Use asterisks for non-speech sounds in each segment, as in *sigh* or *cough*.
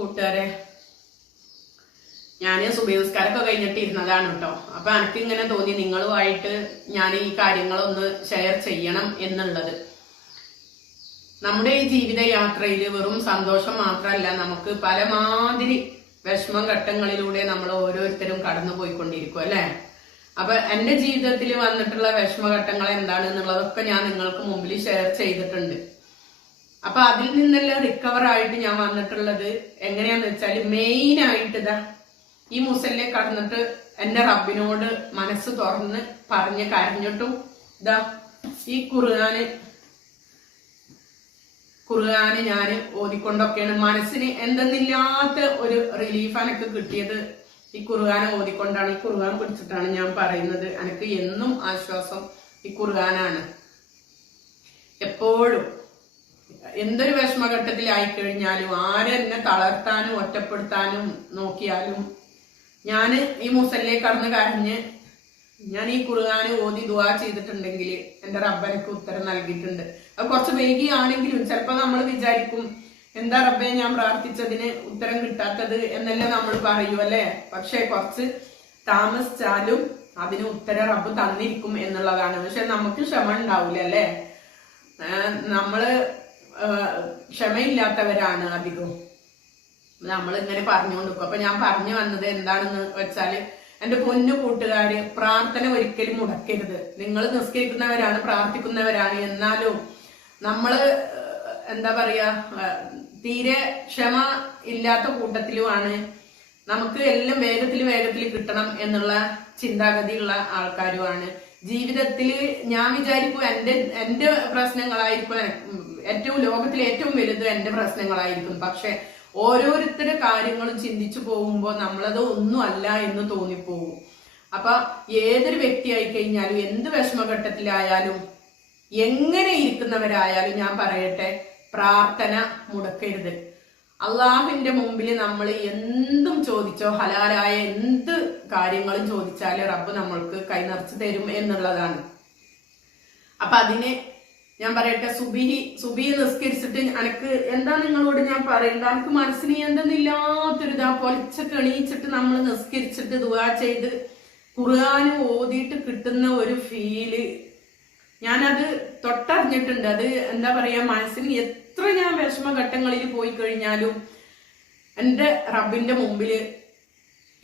കൂട്ടുകാരെ. ഞാൻ സുബേസ്കാരൊക്കെ കഴിഞ്ഞിട്ട് ഇരുന്നതാണ് കേട്ടോ. അപ്പൊ എനിക്ക് ഇങ്ങനെ തോന്നി നിങ്ങളുമായിട്ട് ഞാൻ ഈ കാര്യങ്ങളൊന്ന് ഷെയർ ചെയ്യണം എന്നുള്ളത്. നമ്മുടെ ഈ ജീവിത യാത്രയിൽ വെറും സന്തോഷം മാത്രമല്ല നമുക്ക് പലമാതിരി വിഷമം ഘട്ടങ്ങളിലൂടെ നമ്മൾ ഓരോരുത്തരും കടന്നു പോയിക്കൊണ്ടിരിക്കും അല്ലെ? അപ്പൊ എന്റെ ജീവിതത്തിൽ വന്നിട്ടുള്ള വിഷമഘട്ടങ്ങൾ എന്താണെന്നുള്ളതൊക്കെ ഞാൻ നിങ്ങൾക്ക് മുമ്പിൽ ഷെയർ ചെയ്തിട്ടുണ്ട്. അപ്പൊ അതിൽ നിന്നെല്ലാം റിക്കവർ ആയിട്ട് ഞാൻ വന്നിട്ടുള്ളത് എങ്ങനെയാന്ന് വെച്ചാൽ മെയിൻ ആയിട്ട് ഇതാ ഈ മുസലിനെ കടന്നിട്ട് എന്റെ റബ്ബിനോട് മനസ്സ് തുറന്ന് പറഞ്ഞ് കരഞ്ഞിട്ടും ഇതാ ഈ കുറുകാന് കുറുകാന് ഞാൻ ഓതിക്കൊണ്ടൊക്കെയാണ്. മനസ്സിന് എന്തെന്നില്ലാത്ത ഒരു റിലീഫാണ് എനിക്ക് കിട്ടിയത് ഈ ഖുർആൻ ഓതിക്കൊണ്ടാണ്. ഈ കുറുകാൻ പിടിച്ചിട്ടാണ് ഞാൻ പറയുന്നത്. എനിക്ക് എന്നും ആശ്വാസം ഈ കുറുകാനാണ് എപ്പോഴും എന്തൊരു വിഷമഘട്ടത്തിലായി കഴിഞ്ഞാലും ആരെന്നെ തളർത്താനും ഒറ്റപ്പെടുത്താനും നോക്കിയാലും ഞാൻ ഈ മുസല്ലേ കടന്ന് കരഞ്ഞ് ഞാൻ ഈ കുറുകാന് ഓതി ദുവാ ചെയ്തിട്ടുണ്ടെങ്കിൽ എന്റെ റബ്ബനക്ക് ഉത്തരം നൽകിയിട്ടുണ്ട്. അത് കുറച്ച് വൈകിയാണെങ്കിലും ചിലപ്പോൾ നമ്മൾ വിചാരിക്കും എന്താ റബ്ബെ ഞാൻ പ്രാർത്ഥിച്ചതിന് ഉത്തരം കിട്ടാത്തത് എന്നല്ലേ നമ്മൾ പറയൂ അല്ലേ? പക്ഷേ കുറച്ച് താമസിച്ചാലും അതിന് ഉത്തരം റബ്ബ് തന്നിരിക്കും എന്നുള്ളതാണ്. പക്ഷെ നമുക്ക് ക്ഷമ ഉണ്ടാവില്ല അല്ലേ? നമ്മൾ ക്ഷമയില്ലാത്തവരാണ് അധികവും. നമ്മൾ ഇങ്ങനെ പറഞ്ഞുകൊണ്ടിരിക്കും. അപ്പൊ ഞാൻ പറഞ്ഞു വന്നത് എന്താണെന്ന് വെച്ചാൽ എന്റെ പൊന്നു കൂട്ടുകാര് പ്രാർത്ഥന ഒരിക്കലും മുടക്കരുത്. നിങ്ങൾ നിസ്കരിക്കുന്നവരാണ് പ്രാർത്ഥിക്കുന്നവരാണ്. എന്നാലും നമ്മൾ എന്താ പറയാ തീരെ ക്ഷമ ഇല്ലാത്ത കൂട്ടത്തിലുമാണ് നമുക്ക് എല്ലാം വേഗത്തിൽ വേഗത്തിൽ കിട്ടണം എന്നുള്ള ചിന്താഗതിയുള്ള ആൾക്കാരുമാണ്. ജീവിതത്തിൽ ഞാൻ വിചാരിക്കും എന്റെ എന്റെ പ്രശ്നങ്ങളായിരിക്കും ഏറ്റവും ലോകത്തിലെ ഏറ്റവും വലുത് എന്റെ പ്രശ്നങ്ങളായിരിക്കും. പക്ഷെ ഓരോരുത്തരുടെ കാര്യങ്ങളും ചിന്തിച്ചു പോകുമ്പോൾ നമ്മളത് ഒന്നും അല്ല എന്ന് തോന്നിപ്പോകും. അപ്പൊ ഏതൊരു വ്യക്തിയായി കഴിഞ്ഞാലും എന്ത് വിഷമഘട്ടത്തിലായാലും എങ്ങനെ ഇരിക്കുന്നവരായാലും ഞാൻ പറയട്ടെ പ്രാർത്ഥന മുടക്കരുത്. അള്ളാഹുവിന്റെ മുമ്പിൽ നമ്മൾ എന്തും ചോദിച്ചോ ഹലാലായ എന്ത് കാര്യങ്ങളും ചോദിച്ചാലും റബ്ബ് നമ്മൾക്ക് കൈനിറച്ച് തരും എന്നുള്ളതാണ്. അപ്പൊ അതിന് ഞാൻ പറയട്ടെ സുബിഹി സുബി നിസ്കരിച്ചിട്ട് എനിക്ക് എന്താ നിങ്ങളോട് ഞാൻ പറയുന്നത്? എനിക്ക് മനസ്സിന് എന്തെന്നില്ലാത്തൊരു ഇതാ പൊലിച്ചൊക്കെ എണീച്ചിട്ട് നമ്മൾ നിസ്കരിച്ചിട്ട് ദുവാ ചെയ്ത് ഖുർആാനും ഓതിയിട്ട് കിട്ടുന്ന ഒരു ഫീൽ ഞാനത് തൊട്ടറിഞ്ഞിട്ടുണ്ട്. അത് എന്താ പറയാ മനസ്സിന് എത്ര ഞാൻ വിഷമഘട്ടങ്ങളിൽ പോയി കഴിഞ്ഞാലും എന്റെ റബ്ബിന്റെ മുമ്പിൽ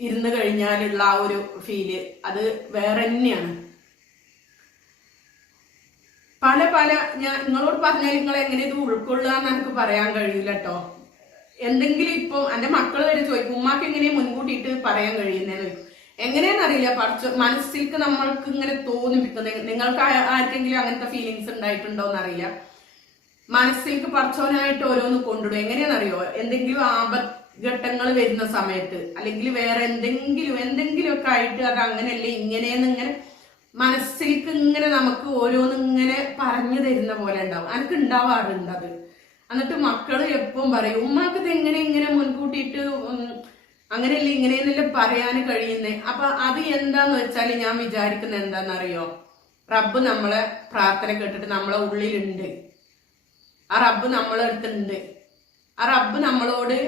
ഇരുന്ന് കഴിഞ്ഞാലുള്ള ആ ഒരു ഫീൽ അത് വേറെ തന്നെയാണ്. പല പല ഞാൻ നിങ്ങളോട് പറഞ്ഞാൽ നിങ്ങൾ എങ്ങനെ ഇത് ഉൾക്കൊള്ളുക എന്ന് എനിക്ക് പറയാൻ കഴിയില്ല കേട്ടോ എന്തെങ്കിലും ഇപ്പൊ എന്റെ മക്കൾ വരെ ചോദിക്കും ഉമ്മാക്ക് എങ്ങനെ മുൻകൂട്ടിയിട്ട് പറയാൻ കഴിയുന്നതെന്ന് ചോദിക്കും. എങ്ങനെയാണെന്നറിയില്ല പറിച്ച് മനസ്സിലേക്ക് നമ്മൾക്ക് ഇങ്ങനെ തോന്നിപ്പിക്കുന്നത് നിങ്ങൾക്ക് ആർക്കെങ്കിലും അങ്ങനത്തെ ഫീലിങ്സ് ഉണ്ടായിട്ടുണ്ടോ എന്നറിയില്ല മനസ്സിലേക്ക് പറിച്ചവനായിട്ട് ഓരോന്ന് കൊണ്ടിടും എങ്ങനെയാണെന്നറിയോ എന്തെങ്കിലും ആപത്ഘട്ടങ്ങൾ വരുന്ന സമയത്ത് അല്ലെങ്കിൽ വേറെ എന്തെങ്കിലും എന്തെങ്കിലുമൊക്കെ ആയിട്ട് അത് അങ്ങനെയല്ലേ ഇങ്ങനെയെന്ന് ഇങ്ങനെ മനസ്സിലേക്ക് ഇങ്ങനെ നമുക്ക് ഓരോന്ന് ഇങ്ങനെ പറഞ്ഞു തരുന്ന പോലെ ഉണ്ടാവും. എനിക്ക് ഉണ്ടാവാറുണ്ട് അത് എന്നിട്ട് മക്കൾ എപ്പം പറയും ഉമ്മാക്ക് ഇത് എങ്ങനെ ഇങ്ങനെ മുൻകൂട്ടിയിട്ട് അങ്ങനെയല്ലേ ഇങ്ങനെയെന്നല്ലേ പറയാൻ കഴിയുന്നേ? അപ്പൊ അത് എന്താന്ന് വെച്ചാൽ ഞാൻ വിചാരിക്കുന്നത് എന്താണെന്നറിയോ റബ്ബ് നമ്മളെ പ്രാർത്ഥന കേട്ടിട്ട് നമ്മളെ ഉള്ളിലുണ്ട്. ആ റബ്ബ് നമ്മളെ അടുത്തുണ്ട്. ആ റബ്ബ് നമ്മളോട്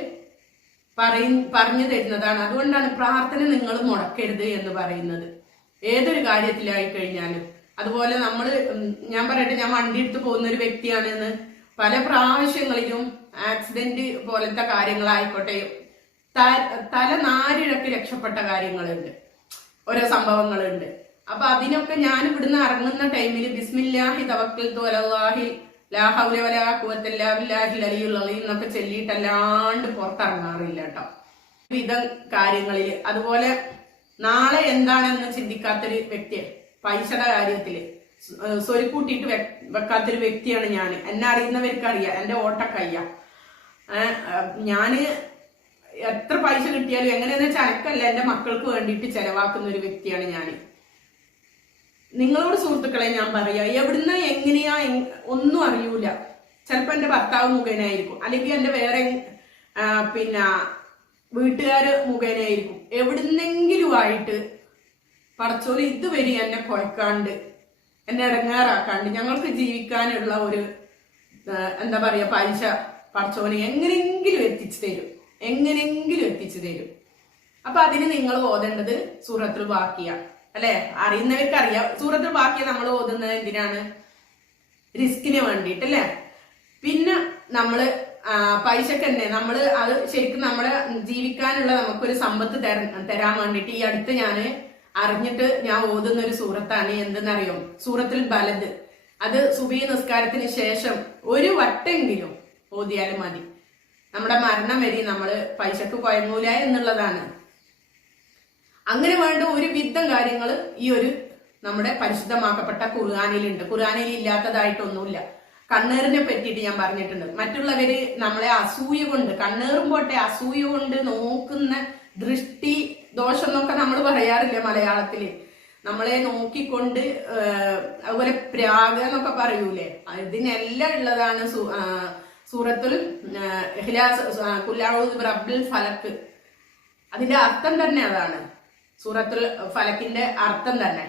പറയും പറഞ്ഞു തരുന്നതാണ്. അതുകൊണ്ടാണ് പ്രാർത്ഥന നിങ്ങൾ മുടക്കരുത് എന്ന് പറയുന്നത്. ഏതൊരു കാര്യത്തിലായി കഴിഞ്ഞാലും അതുപോലെ നമ്മൾ ഞാൻ പറയട്ടെ ഞാൻ വണ്ടി എടുത്ത് പോകുന്ന ഒരു വ്യക്തിയാണെന്ന് പല പ്രാവശ്യങ്ങളിലും ആക്സിഡന്റ് പോലത്തെ കാര്യങ്ങളായിക്കോട്ടെ തല നാരിഴക്ക് രക്ഷപ്പെട്ട കാര്യങ്ങളുണ്ട്. ഓരോ സംഭവങ്ങളുണ്ട്. അപ്പൊ അതിനൊക്കെ ഞാൻ ഇവിടുന്ന് ഇറങ്ങുന്ന ടൈമിൽ ബിസ്മില്ലാഹി തവക്കിൽ അലീം എന്നൊക്കെ ചൊല്ലിയിട്ടല്ലാണ്ട് പുറത്തിറങ്ങാറില്ല കേട്ടോ. വിധ കാര്യങ്ങളിൽ അതുപോലെ നാളെ എന്താണെന്ന് ചിന്തിക്കാത്തൊരു വ്യക്തി പൈസയുടെ കാര്യത്തിൽ സ്വരി സ്വരുക്കൂട്ടിയിട്ട് വെക്കാത്തൊരു വ്യക്തിയാണ് ഞാൻ എന്നെ അറിയുന്നവർക്ക് അറിയാം. എന്റെ ഓട്ടക്കയ്യ ഞാൻ എത്ര പൈസ കിട്ടിയാലും എങ്ങനെയെന്ന് വെച്ചാൽ അനക്കല്ല എന്റെ മക്കൾക്ക് വേണ്ടിയിട്ട് ചെലവാക്കുന്ന ഒരു വ്യക്തിയാണ് ഞാൻ നിങ്ങളോട് സുഹൃത്തുക്കളെ ഞാൻ പറയാ എവിടുന്ന എങ്ങനെയാ ഒന്നും അറിയൂല. ചിലപ്പോ എന്റെ ഭർത്താവ് മുഖേനായിരിക്കും. അല്ലെങ്കിൽ എന്റെ വേറെ പിന്നെ വീട്ടുകാര് മുഖേനയായിരിക്കും. എവിടുന്നെങ്കിലും ആയിട്ട് പടച്ചോൽ ഇതുവരെ എന്നെ കുഴക്കാണ്ട് എന്നെ ഇടങ്ങാറാക്കാണ്ട് ഞങ്ങൾക്ക് ജീവിക്കാനുള്ള ഒരു എന്താ പറയാ പലിശ പടച്ചോനെ എങ്ങനെയെങ്കിലും എത്തിച്ചു തരും. എങ്ങനെയെങ്കിലും എത്തിച്ചു തരും. അപ്പൊ അതിന് നിങ്ങൾ ഓതേണ്ടത് സൂറത്തിൽ ബാക്കിയ അല്ലെ? അറിയുന്നവർക്ക് അറിയാം സൂറത്തിൽ ബാക്കിയ നമ്മൾ ഓതുന്നത് എന്തിനാണ്? റിസ്കിന് വേണ്ടിയിട്ട് അല്ലെ പിന്നെ നമ്മൾ പൈസക്ക് തന്നെ നമ്മൾ അത് ശരിക്കും നമ്മളെ ജീവിക്കാനുള്ള നമുക്കൊരു സമ്പത്ത് തര- തരാൻ വേണ്ടിയിട്ട് ഈ അടുത്ത് ഞാൻ അറിഞ്ഞിട്ട് ഞാൻ ഓതുന്ന ഒരു സൂറത്താണ് എന്തെന്നറിയോ? സൂറത്തിൽ ബലത് അത് സുബി നിസ്കാരത്തിന് ശേഷം ഒരു വട്ടെങ്കിലും ഓതിയാലും മതി. നമ്മുടെ മരണം വരെ നമ്മൾ പൈസക്ക് കുഴങ്ങൂല എന്നുള്ളതാണ്. അങ്ങനെ വേണ്ട ഒരു വിധം കാര്യങ്ങൾ ഈ ഒരു നമ്മുടെ പരിശുദ്ധമാക്കപ്പെട്ട ഖുർആാനിലുണ്ട്. ഖുർആാനിൽ ഇല്ലാത്തതായിട്ടൊന്നുമില്ല. കണ്ണേറിനെ പറ്റിയിട്ട് ഞാൻ പറഞ്ഞിട്ടുണ്ട്. മറ്റുള്ളവര് നമ്മളെ അസൂയ കൊണ്ട് കണ്ണേറും പോട്ടെ അസൂയ കൊണ്ട് നോക്കുന്ന ദൃഷ്ടി ദോഷം എന്നൊക്കെ നമ്മൾ പറയാറില്ല മലയാളത്തിൽ? നമ്മളെ നോക്കിക്കൊണ്ട് അതുപോലെ പ്രാഗ എന്നൊക്കെ പറയൂലേ? ഇതിനെല്ലാം ഉള്ളതാണ് സൂറത്തുൽ കുല്ലാഊദ് റബ്ബിൽ ഫലക്ക് അതിന്റെ അർത്ഥം തന്നെ അതാണ്. സൂറത്തുൽ ഫലക്കിന്റെ അർത്ഥം തന്നെ.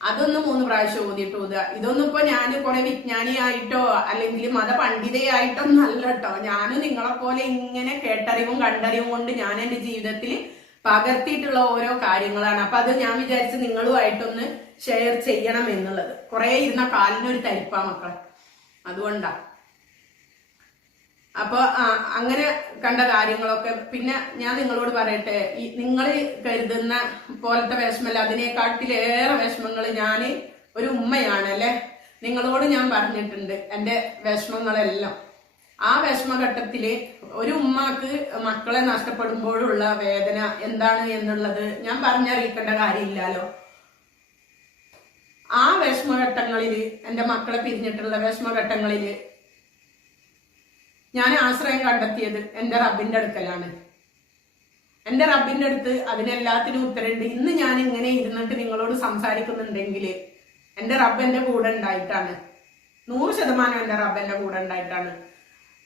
അതൊന്ന് മൂന്ന് പ്രാവശ്യം ഓതിയിട്ട് ഓതുക ഇതൊന്നും ഇപ്പൊ ഞാൻ കുറെ വിജ്ഞാനിയായിട്ടോ അല്ലെങ്കിൽ മതപണ്ഡിതയായിട്ടോ ഒന്നല്ല കേട്ടോ ഞാനും നിങ്ങളെ പോലെ ഇങ്ങനെ കേട്ടറിവും കണ്ടറിവും കൊണ്ട് ഞാൻ എന്റെ ജീവിതത്തിൽ പകർത്തിയിട്ടുള്ള ഓരോ കാര്യങ്ങളാണ്. അപ്പൊ അത് ഞാൻ വിചാരിച്ച് നിങ്ങളുമായിട്ടൊന്ന് ഷെയർ ചെയ്യണം എന്നുള്ളത്. കുറെ ഇരുന്ന കാലിനൊരു തരിപ്പാ മക്കളെ. അതുകൊണ്ടാ. അപ്പൊ അങ്ങനെ കണ്ട കാര്യങ്ങളൊക്കെ പിന്നെ ഞാൻ നിങ്ങളോട് പറയട്ടെ ഈ നിങ്ങൾ കരുതുന്ന പോലത്തെ വിഷമല്ല. അതിനെക്കാട്ടിലേറെ വിഷമങ്ങൾ ഞാൻ ഒരു ഉമ്മയാണ് അല്ലെ നിങ്ങളോട് ഞാൻ പറഞ്ഞിട്ടുണ്ട് എന്റെ വിഷമങ്ങളെല്ലാം. ആ വിഷമഘട്ടത്തിൽ ഒരു ഉമ്മാക്ക് മക്കളെ നഷ്ടപ്പെടുമ്പോഴുള്ള വേദന എന്താണ് എന്നുള്ളത് ഞാൻ പറഞ്ഞറിയിക്കേണ്ട കാര്യമില്ലല്ലോ. ആ വിഷമഘട്ടങ്ങളിൽ എന്റെ മക്കളെ പിരിഞ്ഞിട്ടുള്ള വിഷമഘട്ടങ്ങളിൽ ഞാൻ ആശ്രയം കണ്ടെത്തിയത് എന്റെ റബ്ബിന്റെ അടുക്കലാണ്. എന്റെ റബ്ബിന്റെ അടുത്ത് അതിനെല്ലാത്തിനും ഉത്തരമുണ്ട് ഇന്ന് ഞാൻ ഇങ്ങനെ ഇരുന്നിട്ട് നിങ്ങളോട് സംസാരിക്കുന്നുണ്ടെങ്കിൽ എന്റെ റബ്ബ് എന്റെ കൂടെ ഉണ്ടായിട്ടാണ്. നൂറ് ശതമാനം എന്റെ റബ്ബ് എന്റെ കൂടെ ഉണ്ടായിട്ടാണ്.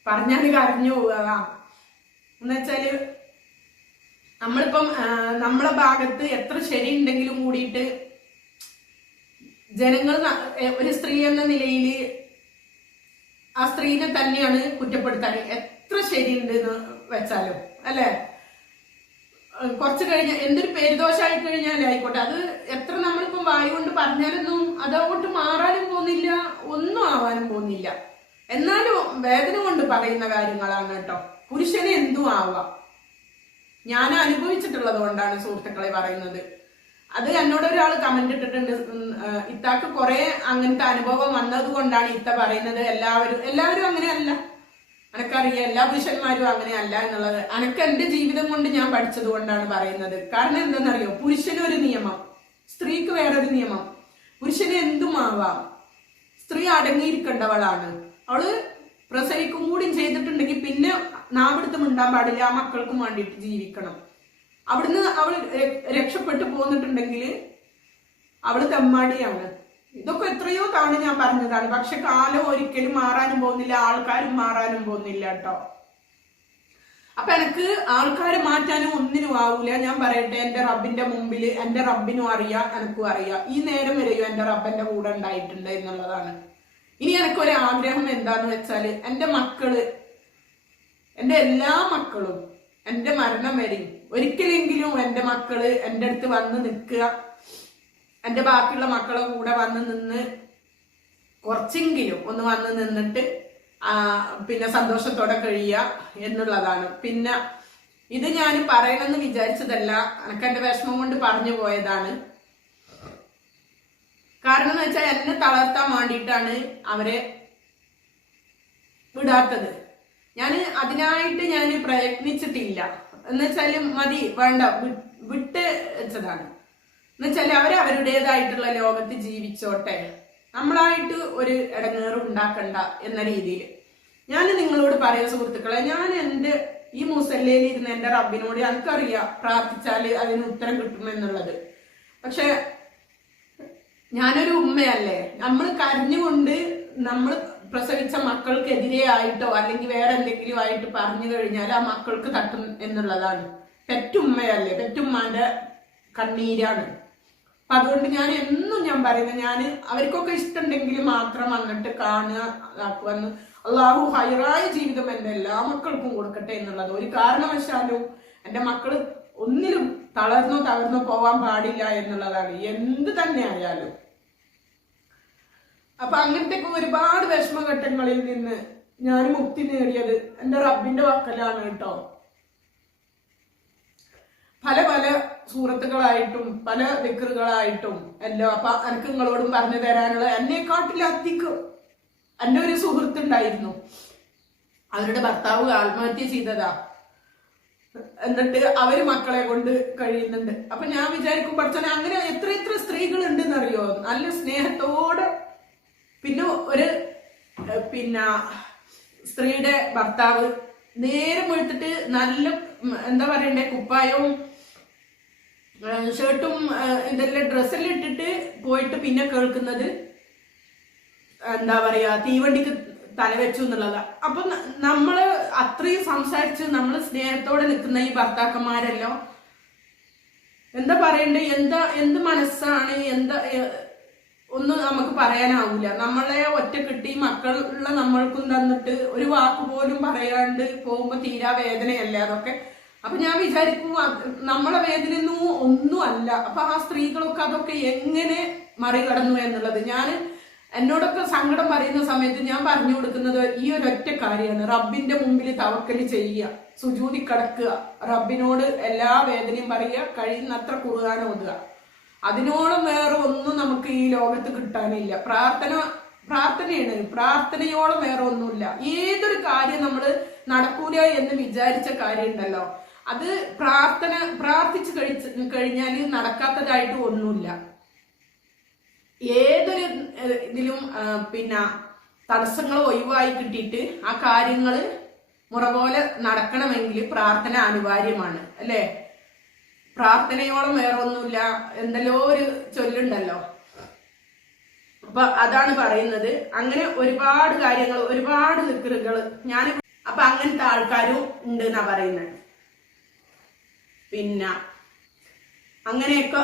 പറഞ്ഞാൽ കരഞ്ഞു പോവുക എന്നുവെച്ചാൽ നമ്മളിപ്പം നമ്മളെ ഭാഗത്ത് എത്ര ശരി ഉണ്ടെങ്കിലും കൂടിയിട്ട് ജനങ്ങൾ ഒരു സ്ത്രീ എന്ന നിലയിൽ ആ സ്ത്രീനെ തന്നെയാണ് കുറ്റപ്പെടുത്താൻ എത്ര ശരിയുണ്ട് എന്ന് വെച്ചാലും അല്ലേ? കുറച്ച് കഴിഞ്ഞ എന്തൊരു പേരുദോഷമായി കഴിഞ്ഞാലും ആയിക്കോട്ടെ. അത് എത്ര നമ്മളിപ്പം വായു കൊണ്ട് പറഞ്ഞാലൊന്നും അതങ്ങോട്ട് മാറാനും പോകുന്നില്ല ഒന്നും ആവാനും പോകുന്നില്ല. എന്നാലും വേദന കൊണ്ട് പറയുന്ന കാര്യങ്ങളാണ് കേട്ടോ. പുരുഷന് എന്തും ആവാം. ഞാൻ അനുഭവിച്ചിട്ടുള്ളത് കൊണ്ടാണ് സുഹൃത്തുക്കളെ പറയുന്നത്. അത് എന്നോട് ഒരാൾ കമന്റ് ഇട്ടിട്ടുണ്ട്. ഇത്താക്ക് കുറെ അങ്ങനത്തെ അനുഭവം വന്നത് കൊണ്ടാണ് ഇത്ത പറയുന്നത്. എല്ലാവരും എല്ലാവരും അങ്ങനെയല്ല. അനക്കറിയാം എല്ലാ പുരുഷന്മാരും അങ്ങനെയല്ല എന്നുള്ളത്. അനക്ക് എന്റെ ജീവിതം കൊണ്ട് ഞാൻ പഠിച്ചത് കൊണ്ടാണ് പറയുന്നത്. കാരണം എന്തെന്നറിയോ പുരുഷന് ഒരു നിയമം സ്ത്രീക്ക് വേറൊരു നിയമം. പുരുഷന് എന്തും ആവാം സ്ത്രീ അടങ്ങിയിരിക്കേണ്ടവളാണ്. അവൾ പ്രസവിക്കും കൂടി ചെയ്തിട്ടുണ്ടെങ്കിൽ പിന്നെ നാവിടുത്ത് മിണ്ടാൻ പാടില്ല. ആ മക്കൾക്കും വേണ്ടിയിട്ട് ജീവിക്കണം. അവിടുന്ന് അവൾ രക്ഷപ്പെട്ടു പോന്നിട്ടുണ്ടെങ്കിൽ അവൾ തെമ്മാടിയാണ്. ഇതൊക്കെ എത്രയോ തവണ ഞാൻ പറഞ്ഞതാണ്. പക്ഷെ കാലം ഒരിക്കലും മാറാനും പോകുന്നില്ല ആൾക്കാരും മാറാനും പോകുന്നില്ല കേട്ടോ. അപ്പൊ എനിക്ക് ആൾക്കാരെ മാറ്റാനും ഒന്നിനും ആവൂല. ഞാൻ പറയട്ടെ എന്റെ റബ്ബിന്റെ മുമ്പിൽ എന്റെ റബ്ബിനും അറിയാം എനക്കും അറിയാം. ഈ നേരം വരെയോ എന്റെ റബ്ബന്റെ കൂടെ ഉണ്ടായിട്ടുണ്ട് എന്നുള്ളതാണ്. ഇനി എനിക്കൊരു ആഗ്രഹം എന്താന്ന് വെച്ചാൽ എന്റെ മക്കൾ എന്റെ എല്ലാ മക്കളും എന്റെ മരണം വരെയും ഒരിക്കലെങ്കിലും എന്റെ മക്കൾ എന്റെ അടുത്ത് വന്ന് നിൽക്കുക. എന്റെ ബാക്കിയുള്ള മക്കളെ കൂടെ വന്ന് നിന്ന് കുറച്ചെങ്കിലും ഒന്ന് വന്ന് നിന്നിട്ട് പിന്നെ സന്തോഷത്തോടെ കഴിയുക എന്നുള്ളതാണ്. പിന്നെ ഇത് ഞാൻ പറയണമെന്ന് വിചാരിച്ചതല്ല എനിക്ക് എന്റെ വിഷമം കൊണ്ട് പറഞ്ഞു പോയതാണ്. കാരണം എന്ന് വെച്ചാൽ എന്നെ തളർത്താൻ വേണ്ടിയിട്ടാണ് അവരെ വിടാത്തത്. ഞാൻ അതിനായിട്ട് ഞാൻ പ്രയത്നിച്ചിട്ടില്ല. എന്ന് വെച്ചാൽ മതി വേണ്ട. വിട്ട് വെച്ചതാണ്. എന്നുവെച്ചാൽ അവർ അവർ അവരുടേതായിട്ടുള്ള ലോകത്ത് ജീവിച്ചോട്ടെ. നമ്മളായിട്ട് ഒരു ഇടങ്ങേറ് ഉണ്ടാക്കണ്ട എന്ന രീതിയിൽ ഞാൻ നിങ്ങളോട് പറയാം സുഹൃത്തുക്കളെ ഞാൻ എന്റെ ഈ മുസല്ലയിൽ ഇരുന്ന് എന്റെ റബ്ബിനോട് എനിക്കറിയാം പ്രാർത്ഥിച്ചാൽ അതിന് ഉത്തരം കിട്ടുമെന്നുള്ളത് പക്ഷെ ഞാനൊരു ഉമ്മയല്ലേ? നമ്മൾ കരഞ്ഞുകൊണ്ട് നമ്മൾ പ്രസവിച്ച മക്കൾക്കെതിരെ ആയിട്ടോ അല്ലെങ്കിൽ വേറെ എന്തെങ്കിലും ആയിട്ട് പറഞ്ഞു കഴിഞ്ഞാൽ ആ മക്കൾക്ക് തട്ടും എന്നുള്ളതാണ്. പെറ്റുമ്മയല്ലേ പെറ്റുമ്മാന്റെ കണ്ണീരാണ്. അപ്പൊ അതുകൊണ്ട് ഞാൻ എന്നും ഞാൻ പറയുന്നത് ഞാൻ അവർക്കൊക്കെ ഇഷ്ടമുണ്ടെങ്കിൽ മാത്രം വന്നിട്ട് കാണുക ഇതാക്കുവന്ന് അള്ളാഹു ഹൈറായ ജീവിതം എന്റെ എല്ലാ മക്കൾക്കും കൊടുക്കട്ടെ എന്നുള്ളത്. ഒരു കാരണവശാലും എന്റെ മക്കൾ ഒന്നിലും തളർന്നോ തകർന്നോ പോവാൻ പാടില്ല എന്നുള്ളതാണ്. എന്ത് തന്നെ ആയാലും അപ്പൊ അങ്ങനത്തെ ഒരുപാട് വിഷമഘട്ടങ്ങളിൽ നിന്ന് ഞാൻ മുക്തി നേടിയത് എന്റെ റബ്ബിന്റെ വക്കലാണ് കേട്ടോ. പല പല സൂറത്തുകളായിട്ടും പല വിക്രുകളായിട്ടും എല്ലാം അപ്പൊ എനിക്ക് നിങ്ങളോടും പറഞ്ഞു തരാനുള്ള എന്നെക്കാട്ടിലധികം എന്റെ ഒരു സുഹൃത്തുണ്ടായിരുന്നു അവരുടെ ഭർത്താവ് ആത്മഹത്യ ചെയ്തതാ. എന്നിട്ട് അവർ മക്കളെ കൊണ്ട് കഴിയുന്നുണ്ട്. അപ്പൊ ഞാൻ വിചാരിക്കും പഠിച്ചാൽ അങ്ങനെ എത്ര എത്ര സ്ത്രീകൾ ഉണ്ടെന്നറിയോ നല്ല സ്നേഹത്തോടെ പിന്നെ ഒരു പിന്നെ സ്ത്രീയുടെ ഭർത്താവ് നേരം എടുത്തിട്ട് നല്ല എന്താ പറയണ്ടേ കുപ്പായവും ഷർട്ടും എന്തെല്ലാം ഡ്രസ്സെല്ലാം ഇട്ടിട്ട് പോയിട്ട് പിന്നെ കേൾക്കുന്നത് എന്താ പറയാ തീവണ്ടിക്ക് തലവെച്ചു എന്നുള്ളതാ. അപ്പൊ നമ്മൾ അത്രയും സംസാരിച്ച് നമ്മൾ സ്നേഹത്തോടെ നിൽക്കുന്ന ഈ ഭർത്താക്കന്മാരെല്ലാം എന്താ പറയണ്ടേ എന്താ എന്ത് മനസ്സാണ് എന്താ ഒന്നും നമുക്ക് പറയാനാവൂല. നമ്മളെ ഒറ്റ കിട്ടി മക്കളുള്ള നമ്മൾക്കും തന്നിട്ട് ഒരു വാക്ക് പോലും പറയാണ്ട് പോകുമ്പോ തീരാ വേദനയല്ല അതൊക്കെ? അപ്പൊ ഞാൻ വിചാരിക്കും നമ്മളെ വേദനയൊന്നും ഒന്നും അല്ല. അപ്പൊ ആ സ്ത്രീകളൊക്കെ അതൊക്കെ എങ്ങനെ മറികടന്നു എന്നുള്ളത്? ഞാൻ എന്നോടൊക്കെ സങ്കടം പറയുന്ന സമയത്ത് ഞാൻ പറഞ്ഞു കൊടുക്കുന്നത് ഈ ഒരു ഒറ്റ കാര്യമാണ്. റബ്ബിന്റെ മുമ്പിൽ തവക്കൽ ചെയ്യുക സുജൂതി കിടക്കുക റബ്ബിനോട് എല്ലാ വേദനയും പറയുക കഴിയുന്നത്ര കുറുകാൻ ഓതുക. അതിനോളം വേറെ ഒന്നും നമുക്ക് ഈ ലോകത്ത് കിട്ടാനില്ല. പ്രാർത്ഥന പ്രാർത്ഥനയാണ്. പ്രാർത്ഥനയോളം വേറെ ഒന്നുമില്ല. ഏതൊരു കാര്യം നമ്മൾ നടക്കൂല എന്ന് വിചാരിച്ച കാര്യം ഉണ്ടല്ലോ അത് പ്രാർത്ഥന പ്രാർത്ഥിച്ചു കഴിച്ച് കഴിഞ്ഞാൽ നടക്കാത്തതായിട്ട് ഒന്നുമില്ല. ഏതൊരു ഇതിലും പിന്നെ തടസ്സങ്ങൾ ഒഴിവായി കിട്ടിയിട്ട് ആ കാര്യങ്ങൾ മുറ പോലെ നടക്കണമെങ്കിൽ പ്രാർത്ഥന അനിവാര്യമാണ്. അല്ലേ? പ്രാർത്ഥനയോളം വേറെ ഒന്നുമില്ല എന്തെല്ലോ ഒരു ചൊല്ലുണ്ടല്ലോ. അപ്പൊ അതാണ് പറയുന്നത്. അങ്ങനെ ഒരുപാട് കാര്യങ്ങൾ ഒരുപാട് നിക്കറുകൾ ഞാൻ അപ്പൊ അങ്ങനത്തെ ആൾക്കാരും ഉണ്ട് എന്നാ പറയുന്നത്. പിന്നെ അങ്ങനെയൊക്കെ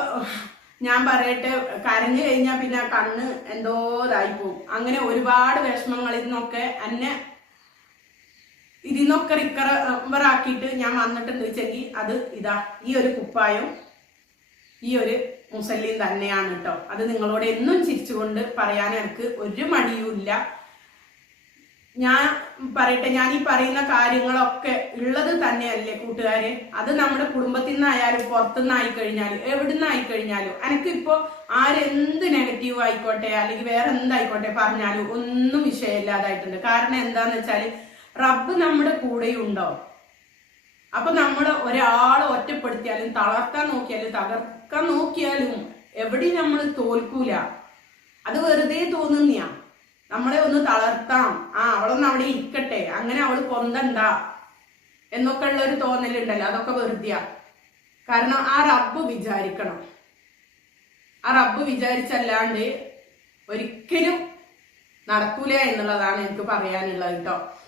ഞാൻ പറയട്ടെ കരഞ്ഞു കഴിഞ്ഞാൽ പിന്നെ കണ്ണ് എന്തോ ഇതായി പോകും. അങ്ങനെ ഒരുപാട് വിഷമങ്ങളിൽ നിന്നൊക്കെ എന്നെ ഇതിൽ നിന്നൊക്കെ റിക്കവർ ആക്കിയിട്ട് ഞാൻ വന്നിട്ടുണ്ട് വെച്ചെങ്കിൽ അത് ഇതാ ഈ ഒരു കുപ്പായം ഈ ഒരു മുസല്ലിയും തന്നെയാണ് കേട്ടോ അത് നിങ്ങളോട് എന്നും ചിരിച്ചുകൊണ്ട് പറയാൻ എനിക്ക് ഒരു മടിയുമില്ല ഞാൻ പറയട്ടെ ഞാൻ ഈ പറയുന്ന കാര്യങ്ങളൊക്കെ ഉള്ളത് തന്നെയല്ലേ കൂട്ടുകാരെ? അത് നമ്മുടെ കുടുംബത്തിൽ നിന്നായാലും പുറത്തുനിന്നായി കഴിഞ്ഞാലും എവിടെ നിന്നായി കഴിഞ്ഞാലും എനിക്കിപ്പോ ആരെന്ത് നെഗറ്റീവ് ആയിക്കോട്ടെ അല്ലെങ്കിൽ വേറെ എന്തായിക്കോട്ടെ പറഞ്ഞാലും ഒന്നും വിഷയമില്ലാതായിട്ടുണ്ട്. കാരണം എന്താന്ന് വെച്ചാൽ റബ്ബ് നമ്മുടെ കൂടെയുണ്ടോ? അപ്പൊ നമ്മൾ ഒരാളെ ഒറ്റപ്പെടുത്തിയാലും തളർത്താൻ നോക്കിയാലും തകർക്കാൻ നോക്കിയാലും എവിടെയും നമ്മൾ തോൽക്കൂല. അത് വെറുതെ തോന്നുന്നയാ. നമ്മളെ ഒന്ന് തളർത്താം. ആ അവളൊന്ന് അവിടെ ഇരിക്കട്ടെ. അങ്ങനെ അവൾ പൊന്തണ്ട എന്നൊക്കെ ഉള്ള ഒരു തോന്നലുണ്ടല്ലോ. അതൊക്കെ വെറുതെയാ. കാരണം ആ റബ്ബ് വിചാരിക്കണം. ആ റബ്ബ് വിചാരിച്ചല്ലാണ്ട് ഒരിക്കലും നടക്കൂല എന്നുള്ളതാണ് എനിക്ക് പറയാനുള്ളത് കേട്ടോ.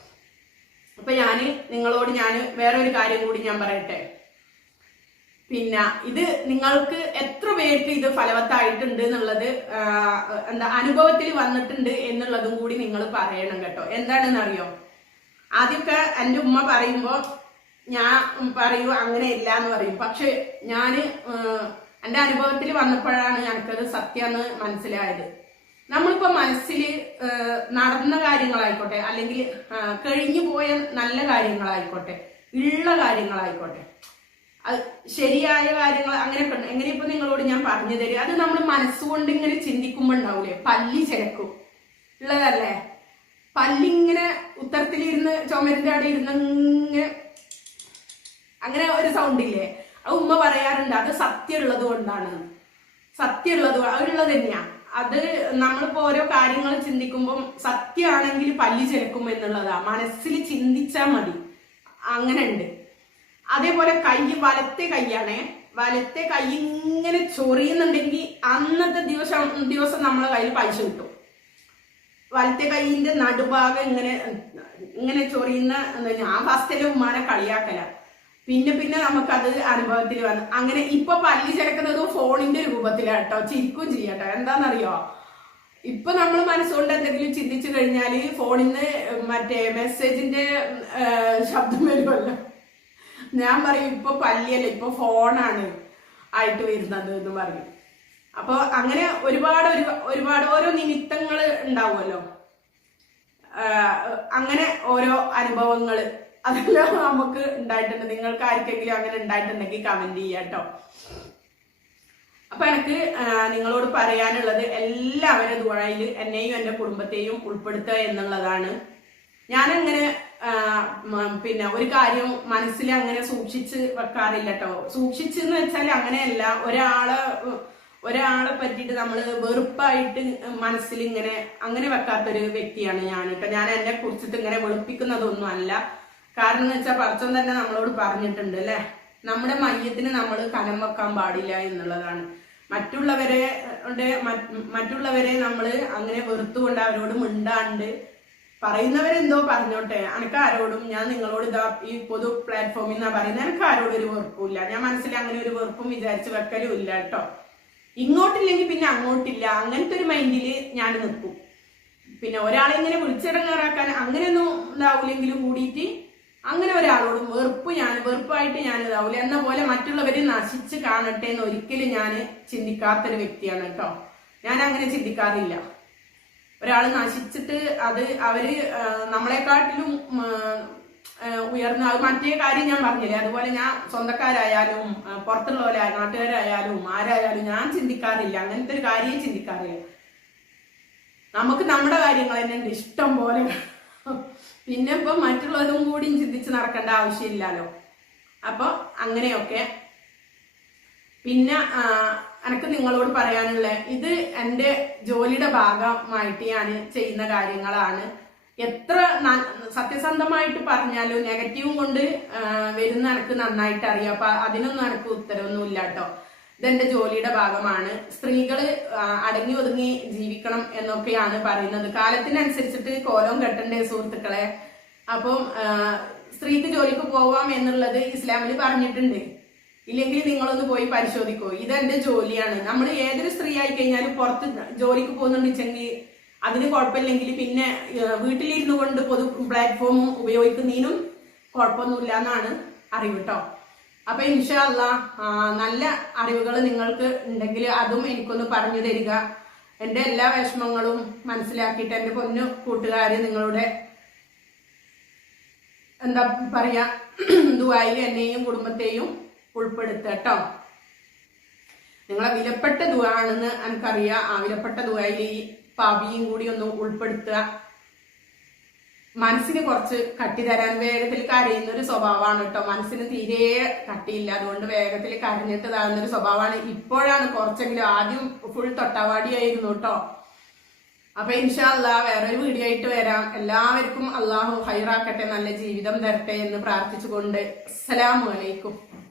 അപ്പൊ ഞാൻ നിങ്ങളോട് ഞാൻ വേറെ ഒരു കാര്യം കൂടി ഞാൻ പറയട്ടെ. പിന്നെ ഇത് നിങ്ങൾക്ക് എത്ര പേർക്ക് ഇത് ഫലവത്തായിട്ടുണ്ട് എന്നുള്ളത് എന്താ അനുഭവത്തിൽ വന്നിട്ടുണ്ട് എന്നുള്ളതും കൂടി നിങ്ങൾ പറയണം കേട്ടോ. എന്താണെന്ന് അറിയോ ആദ്യമൊക്കെ എന്റെ ഉമ്മ പറയുമ്പോൾ ഞാൻ പറയൂ അങ്ങനെ ഇല്ല എന്ന് പറയും. പക്ഷെ ഞാൻ എന്റെ അനുഭവത്തിൽ വന്നപ്പോഴാണ് എനിക്കത് സത്യമെന്ന് മനസ്സിലായത്. നമ്മളിപ്പോ മനസ്സിൽ നടന്ന കാര്യങ്ങളായിക്കോട്ടെ അല്ലെങ്കിൽ കഴിഞ്ഞു പോയ നല്ല കാര്യങ്ങളായിക്കോട്ടെ ഉള്ള കാര്യങ്ങളായിക്കോട്ടെ. അത് ശരിയായ കാര്യങ്ങൾ അങ്ങനെ എങ്ങനെ നിങ്ങളോട് ഞാൻ പറഞ്ഞു തരും? അത് നമ്മൾ മനസ്സുകൊണ്ട് ഇങ്ങനെ ചിന്തിക്കുമ്പോ ഉണ്ടാവൂലേ? പല്ലി ചിരക്കും. ഉള്ളതല്ലേ? പല്ലിങ്ങനെ ഉത്തരത്തിലിരുന്ന് ചുമരിന്റെ അവിടെ ഇരുന്ന് ഇങ്ങനെ അങ്ങനെ ഒരു സൗണ്ട് ഇല്ലേ? അത് ഉമ്മ പറയാറുണ്ട് അത് സത്യമുള്ളത് കൊണ്ടാണ്. സത്യമുള്ളത് അവരുള്ളത് തന്നെയാ. അത് നമ്മളിപ്പോ ഓരോ കാര്യങ്ങൾ ചിന്തിക്കുമ്പോൾ സത്യമാണെങ്കിൽ പല്ലി ചെലക്കും എന്നുള്ളതാ. മനസ്സിൽ ചിന്തിച്ചാൽ മതി. അങ്ങനെ ഉണ്ട് അതേപോലെ കൈ വലത്തെ കൈയാണേ. വലത്തെ കൈ ഇങ്ങനെ ചൊറിയുന്നുണ്ടെങ്കിൽ അന്നത്തെ ദിവസം ദിവസം നമ്മളെ കയ്യിൽ പൈസ കിട്ടും. വലത്തെ കൈയിന്റെ നടുഭാഗം ഇങ്ങനെ ഇങ്ങനെ ചൊറിയുന്ന ഞാൻ ഫസ്റ്റിലെ ഉമ്മാനെ കളിയാക്കല. പിന്നെ പിന്നെ നമുക്കത് അനുഭവത്തിൽ വന്നു. അങ്ങനെ ഇപ്പൊ പല്ലി ചേർക്കുന്നത് ഫോണിന്റെ രൂപത്തിലാട്ടോ ചിരിക്കും ചെയ്യട്ടോ എന്താണെന്നറിയോ? ഇപ്പൊ നമ്മൾ മനസ്സുകൊണ്ട് എന്തെങ്കിലും ചിന്തിച്ചു കഴിഞ്ഞാൽ ഫോണിൽ നിന്ന് മറ്റേ മെസ്സേജിന്റെ ശബ്ദം വരുമല്ലോ. ഞാൻ പറയും ഇപ്പൊ പല്ലിയല്ല ഇപ്പൊ ഫോണാണ് ആയിട്ട് വരുന്നത് എന്ന് പറയും. അപ്പൊ അങ്ങനെ ഒരുപാട് ഒരു- ഒരുപാട് ഓരോ നിമിത്തങ്ങൾ ഉണ്ടാവുമല്ലോ. അങ്ങനെ ഓരോ അനുഭവങ്ങൾ അതെല്ലാം നമുക്ക് ഉണ്ടായിട്ടുണ്ട്. നിങ്ങൾക്ക് ആർക്കെങ്കിലും അങ്ങനെ ഉണ്ടായിട്ടുണ്ടെങ്കിൽ കമന്റ് ചെയ്യാട്ടോ അപ്പൊ എനിക്ക് നിങ്ങളോട് പറയാനുള്ളത് എല്ലാവരും ദുഴയിൽ എന്നെയും എന്റെ കുടുംബത്തെയും ഉൾപ്പെടുത്തുക എന്നുള്ളതാണ്. ഞാനങ്ങനെ പിന്നെ ഒരു കാര്യം മനസ്സിൽ അങ്ങനെ സൂക്ഷിച്ച് വെക്കാറില്ല കേട്ടോ. സൂക്ഷിച്ചെന്ന് വെച്ചാൽ അങ്ങനെയല്ല. ഒരാളെ ഒരാളെ പറ്റിയിട്ട് നമ്മൾ വെറുപ്പായിട്ട് മനസ്സിൽ ഇങ്ങനെ അങ്ങനെ വെക്കാത്തൊരു വ്യക്തിയാണ് ഞാൻ കേട്ടോ. ഞാൻ എന്നെ കുറിച്ചിട്ട് ഇങ്ങനെ വെളുപ്പിക്കുന്നതൊന്നും അല്ല. കാരണം എന്ന് വെച്ചാൽ പറച്ചോൻ തന്നെ നമ്മളോട് പറഞ്ഞിട്ടുണ്ട് അല്ലെ? നമ്മുടെ മയ്യത്തിന് നമ്മൾ കനം വെക്കാൻ പാടില്ല എന്നുള്ളതാണ്. മറ്റുള്ളവരെ മറ്റുള്ളവരെ നമ്മൾ അങ്ങനെ വെറുത്തുകൊണ്ട് അവരോട് മിണ്ടാണ്ട് പറയുന്നവരെന്തോ പറഞ്ഞോട്ടെ. എനിക്ക് ആരോടും ഞാൻ നിങ്ങളോട് ഇതാ ഈ പൊതു പ്ലാറ്റ്ഫോമിൽ നിന്നാ പറയുന്നത് എനിക്ക് ആരോടും ഒരു ഇല്ല ഞാൻ മനസ്സിൽ അങ്ങനെ ഒരു വെറുപ്പും വിചാരിച്ച് വെക്കലും ഇല്ല കേട്ടോ. ഇങ്ങോട്ടില്ലെങ്കിൽ പിന്നെ അങ്ങോട്ടില്ല. അങ്ങനത്തെ ഒരു മൈൻഡിൽ ഞാൻ നിൽക്കും. പിന്നെ ഒരാളെ ഇങ്ങനെ വിളിച്ചിടങ്ങാറാക്കാൻ അങ്ങനെയൊന്നും ഇതാവൂലെങ്കിലും കൂടിയിട്ട് അങ്ങനെ ഒരാളോടും വെറുപ്പ് ഞാൻ വെറുപ്പായിട്ട് ഞാൻ ഇതാവില്ല എന്ന പോലെ മറ്റുള്ളവരെ നശിച്ച് കാണട്ടെ എന്ന് ഒരിക്കലും ഞാൻ ചിന്തിക്കാത്തൊരു വ്യക്തിയാണ് കേട്ടോ. ഞാൻ അങ്ങനെ ചിന്തിക്കാറില്ല. ഒരാൾ നശിച്ചിട്ട് അത് അവർ നമ്മളെക്കാട്ടിലും ഉയർന്ന മറ്റേ കാര്യം ഞാൻ പറഞ്ഞില്ലേ? അതുപോലെ ഞാൻ സ്വന്തക്കാരായാലും പുറത്തുള്ളവരായാലും നാട്ടുകാരായാലും ആരായാലും ഞാൻ ചിന്തിക്കാറില്ല. അങ്ങനത്തെ ഒരു കാര്യം ചിന്തിക്കാറില്ല. നമുക്ക് നമ്മുടെ കാര്യങ്ങൾ തന്നെ ഇഷ്ടം പോലെ പിന്നെ ഇപ്പൊ മറ്റുള്ളതും കൂടി ചിന്തിച്ച് നടക്കേണ്ട ആവശ്യമില്ലല്ലോ. അപ്പൊ അങ്ങനെയൊക്കെ. പിന്നെ എനിക്ക് നിങ്ങളോട് പറയാനുള്ള ഇത് എന്റെ ജോലിയുടെ ഭാഗമായിട്ട് ഞാൻ ചെയ്യുന്ന കാര്യങ്ങളാണ്. എത്ര സത്യസന്ധമായിട്ട് പറഞ്ഞാലും നെഗറ്റീവും കൊണ്ട് വരുന്ന എനക്ക് നന്നായിട്ട് അറിയാം അപ്പൊ അതിനൊന്നും എനക്ക് ഉത്തരവൊന്നും ഇല്ല കേട്ടോ ഇതെന്റെ ജോലിയുടെ ഭാഗമാണ്. സ്ത്രീകൾ അടങ്ങി ഒതുങ്ങി ജീവിക്കണം എന്നൊക്കെയാണ് പറയുന്നത്. കാലത്തിനനുസരിച്ചിട്ട് കോലം കെട്ടണ്ടേ സുഹൃത്തുക്കളെ? അപ്പം സ്ത്രീക്ക് ജോലിക്ക് പോവാം എന്നുള്ളത് ഇസ്ലാമിൽ പറഞ്ഞിട്ടുണ്ട്. ഇല്ലെങ്കിൽ നിങ്ങളൊന്ന് പോയി പരിശോധിക്കോ? ഇതെന്റെ ജോലിയാണ്. നമ്മൾ ഏതൊരു സ്ത്രീ ആയി കഴിഞ്ഞാലും പുറത്ത് ജോലിക്ക് പോകുന്നുണ്ടെങ്കിൽ അതിന് കുഴപ്പമില്ലെങ്കിൽ പിന്നെ വീട്ടിലിരുന്നു കൊണ്ട് പൊതു പ്ലാറ്റ്ഫോം ഉപയോഗിക്കുന്നതിനും കുഴപ്പമൊന്നുമില്ല എന്നാണ് അറിവ് കേട്ടോ അപ്പൊ ഇൻഷാല്ല നല്ല അറിവുകൾ നിങ്ങൾക്ക് ഉണ്ടെങ്കിൽ അതും എനിക്കൊന്ന് പറഞ്ഞു തരിക. എന്റെ എല്ലാ വിഷമങ്ങളും മനസ്സിലാക്കിയിട്ട് എന്റെ പൊന്നു കൂട്ടുകാർ നിങ്ങളുടെ എന്താ പറയാ *clears throat* ദുബായി എന്നെയും കുടുംബത്തെയും ഉൾപ്പെടുത്തട്ടോ. നിങ്ങളെ വിലപ്പെട്ട ദുവാണെന്ന് എനിക്കറിയാം. ആ വിലപ്പെട്ട ദുബായിൽ ഈ പാപിയും കൂടി ഒന്ന് ഉൾപ്പെടുത്തുക. മനസ്സിന് കുറച്ച് കട്ടി തരാൻ വേഗത്തിൽ കരയുന്ന ഒരു സ്വഭാവമാണ് കേട്ടോ. മനസ്സിന് തീരെ കട്ടിയില്ല. അതുകൊണ്ട് വേഗത്തിൽ കരഞ്ഞിട്ട് താഴ്ന്ന ഒരു സ്വഭാവമാണ്. ഇപ്പോഴാണ് കുറച്ചെങ്കിലും ആദ്യം ഫുൾ തൊട്ടാവാടിയായിരുന്നു കേട്ടോ. അപ്പൊ ഇൻഷാല്ല വേറൊരു വീഡിയോ ആയിട്ട് വരാം. എല്ലാവർക്കും അള്ളാഹു ഹൈറാക്കട്ടെ നല്ല ജീവിതം തരട്ടെ എന്ന് പ്രാർത്ഥിച്ചുകൊണ്ട്. അസ്സലാമു അലൈക്കും.